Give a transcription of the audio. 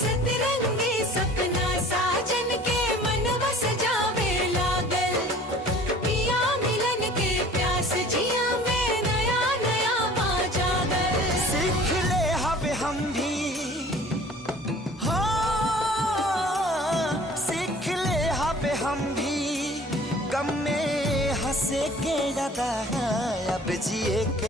सतरंगी सपना साजन के मन बस जावे लागल। पिया मिलन के प्यास जिया में नया नया पा जागल। सीख ले हब हम भी हो, सीख ले हब हम भी गम में हंसे के ज्यादा अब जिए के